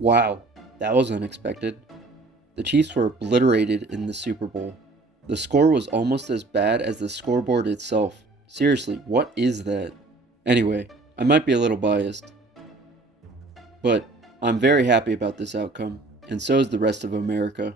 Wow, that was unexpected. The Chiefs were obliterated in the Super Bowl. The score was almost as bad as the scoreboard itself. Seriously, what is that? Anyway, I might be a little biased, but I'm very happy about this outcome, and so is the rest of America.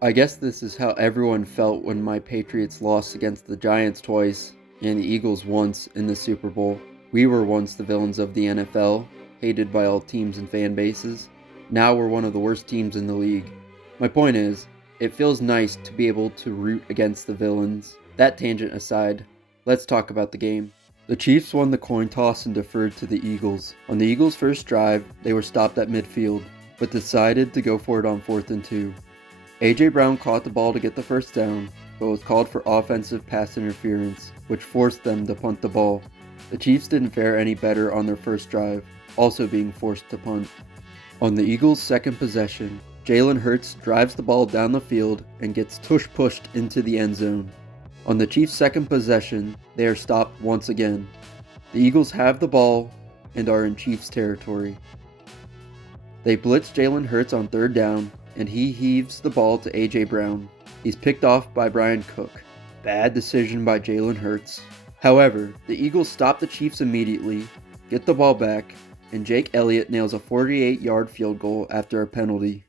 I guess this is how everyone felt when my Patriots lost against the Giants twice and the Eagles once in the Super Bowl. We were once the villains of the NFL, hated by all teams and fan bases. Now we're one of the worst teams in the league. My point is, it feels nice to be able to root against the villains. That tangent aside, let's talk about the game. The Chiefs won the coin toss and deferred to the Eagles. On the Eagles' first drive, they were stopped at midfield, but decided to go for it on 4th and 2. A.J. Brown caught the ball to get the first down, but was called for offensive pass interference, which forced them to punt the ball. The Chiefs didn't fare any better on their first drive, also being forced to punt. On the Eagles' second possession, Jalen Hurts drives the ball down the field and gets tush-pushed into the end zone. On the Chiefs' second possession, they are stopped once again. The Eagles have the ball and are in Chiefs territory. They blitz Jalen Hurts on 3rd down, and he heaves the ball to A.J. Brown. He's picked off by Brian Cook. Bad decision by Jalen Hurts. However, the Eagles stop the Chiefs immediately, get the ball back, and Jake Elliott nails a 48-yard field goal after a penalty.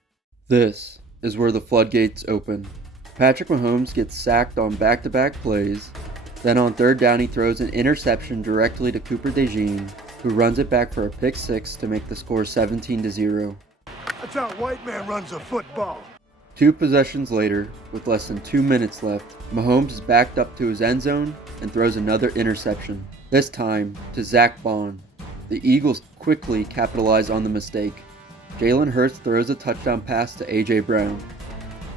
This is where the floodgates open. Patrick Mahomes gets sacked on back-to-back plays. Then on 3rd down he throws an interception directly to Cooper DeJean, who runs it back for a pick six to make the score 17-0. That's how a white man runs a football. 2 possessions later, with less than 2 minutes left, Mahomes is backed up to his end zone and throws another interception, this time to Zach Bond. The Eagles quickly capitalize on the mistake. Jalen Hurts throws a touchdown pass to A.J. Brown.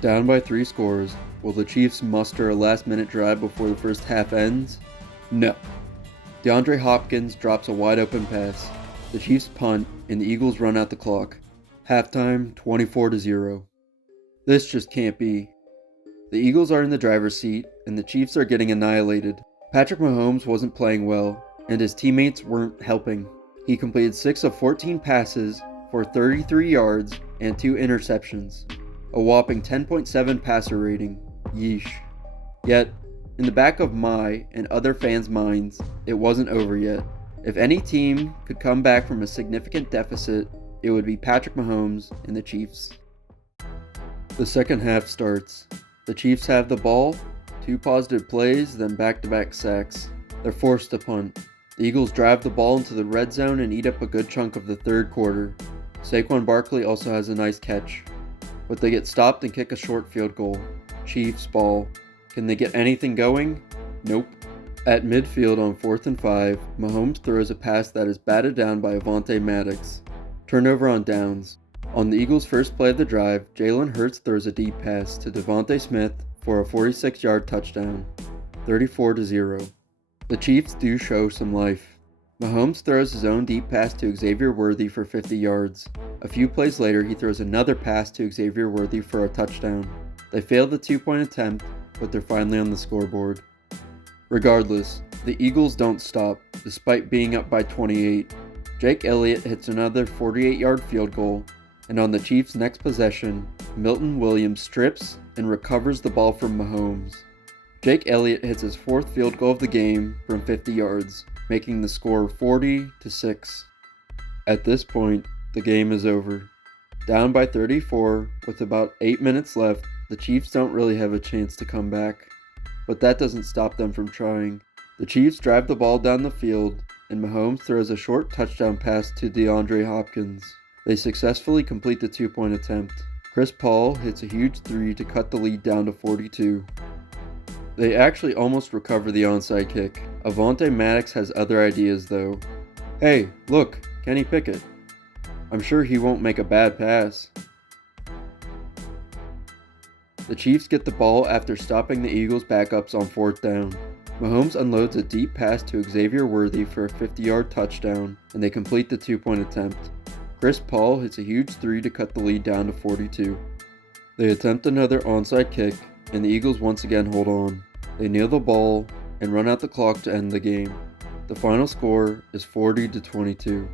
Down by 3 scores, will the Chiefs muster a last-minute drive before the first half ends? No. DeAndre Hopkins drops a wide-open pass. The Chiefs punt, and the Eagles run out the clock. Halftime, 24-0. This just can't be. The Eagles are in the driver's seat, and the Chiefs are getting annihilated. Patrick Mahomes wasn't playing well, and his teammates weren't helping. He completed 6 of 14 passes for 33 yards and 2 interceptions. A whopping 10.7 passer rating. Yeesh. Yet, in the back of my and other fans' minds, it wasn't over yet. If any team could come back from a significant deficit, it would be Patrick Mahomes and the Chiefs. The second half starts. The Chiefs have the ball, 2 positive plays, then back-to-back sacks. They're forced to punt. The Eagles drive the ball into the red zone and eat up a good chunk of the third quarter. Saquon Barkley also has a nice catch, but they get stopped and kick a short field goal. Chiefs ball. Can they get anything going? Nope. At midfield on 4th and 5, Mahomes throws a pass that is batted down by Avonte Maddox. Turnover on downs. On the Eagles' first play of the drive, Jalen Hurts throws a deep pass to Devontae Smith for a 46-yard touchdown. 34-0. The Chiefs do show some life. Mahomes throws his own deep pass to Xavier Worthy for 50 yards. A few plays later, he throws another pass to Xavier Worthy for a touchdown. They fail the 2-point attempt, but they're finally on the scoreboard. Regardless, the Eagles don't stop, despite being up by 28. Jake Elliott hits another 48-yard field goal, and on the Chiefs' next possession, Milton Williams strips and recovers the ball from Mahomes. Jake Elliott hits his 4th field goal of the game from 50 yards, making the score 40-6. At this point, the game is over. Down by 34 with about 8 minutes left, the Chiefs don't really have a chance to come back. But that doesn't stop them from trying. The Chiefs drive the ball down the field, and Mahomes throws a short touchdown pass to DeAndre Hopkins. They successfully complete the 2-point attempt. Chris Paul hits a huge 3 to cut the lead down to 42. They actually almost recover the onside kick. Avonte Maddox has other ideas though. Hey, look, Kenny Pickett. I'm sure he won't make a bad pass. The Chiefs get the ball after stopping the Eagles' backups on 4th down. Mahomes unloads a deep pass to Xavier Worthy for a 50-yard touchdown, and they complete the 2-point attempt. Chris Paul hits a huge 3 to cut the lead down to 42. They attempt another onside kick, and the Eagles once again hold on. They kneel the ball and run out the clock to end the game. The final score is 40-22.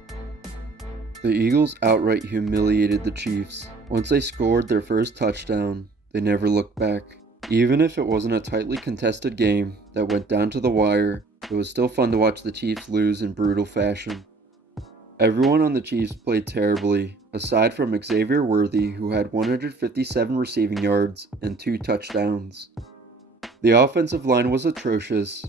The Eagles outright humiliated the Chiefs. Once they scored their first touchdown, they never looked back. Even if it wasn't a tightly contested game that went down to the wire, it was still fun to watch the Chiefs lose in brutal fashion. Everyone on the Chiefs played terribly, aside from Xavier Worthy, who had 157 receiving yards and 2 touchdowns. The offensive line was atrocious.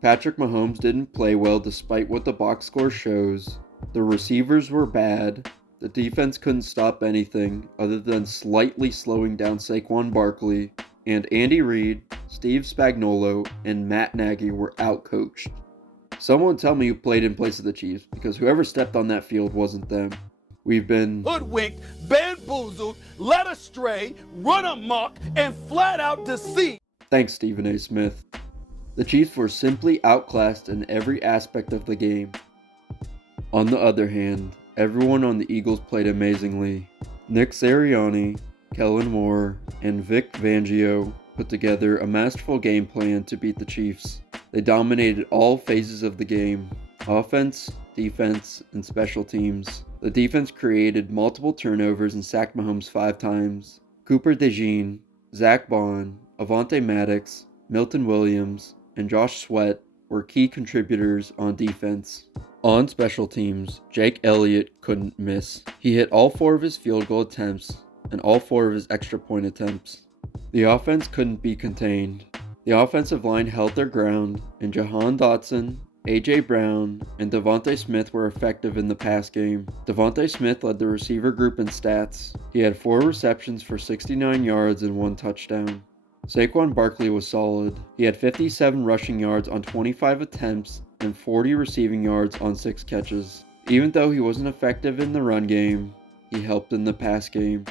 Patrick Mahomes didn't play well despite what the box score shows. The receivers were bad. The defense couldn't stop anything other than slightly slowing down Saquon Barkley, and Andy Reid, Steve Spagnuolo, and Matt Nagy were outcoached. Someone tell me who played in place of the Chiefs, because whoever stepped on that field wasn't them. We've been hoodwinked, bamboozled, led astray, run amok, and flat out deceived. Thanks, Stephen A. Smith. The Chiefs were simply outclassed in every aspect of the game. On the other hand, everyone on the Eagles played amazingly. Nick Sirianni, Kellen Moore, and Vic Fangio put together a masterful game plan to beat the Chiefs. They dominated all phases of the game: offense, defense, and special teams. The defense created multiple turnovers and sacked Mahomes 5 times. Cooper DeJean, Zach Bond, Avonte Maddox, Milton Williams, and Josh Sweat were key contributors on defense. On special teams, Jake Elliott couldn't miss. He hit all 4 of his field goal attempts and all 4 of his extra point attempts. The offense couldn't be contained. The offensive line held their ground, and Jahan Dotson, A.J. Brown, and Devontae Smith were effective in the pass game. Devontae Smith led the receiver group in stats. He had 4 receptions for 69 yards and 1 touchdown. Saquon Barkley was solid. He had 57 rushing yards on 25 attempts and 40 receiving yards on 6 catches. Even though he wasn't effective in the run game, he helped in the pass game.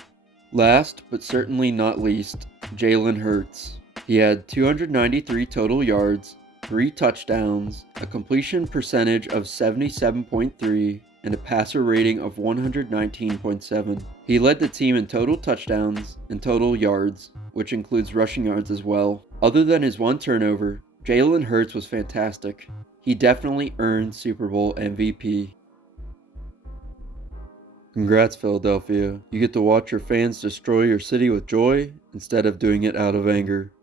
Last, but certainly not least, Jalen Hurts. He had 293 total yards, 3 touchdowns, a completion percentage of 77.3, and a passer rating of 119.7. He led the team in total touchdowns and total yards, which includes rushing yards as well. Other than his 1 turnover, Jalen Hurts was fantastic. He definitely earned Super Bowl MVP. Congrats, Philadelphia. You get to watch your fans destroy your city with joy instead of doing it out of anger.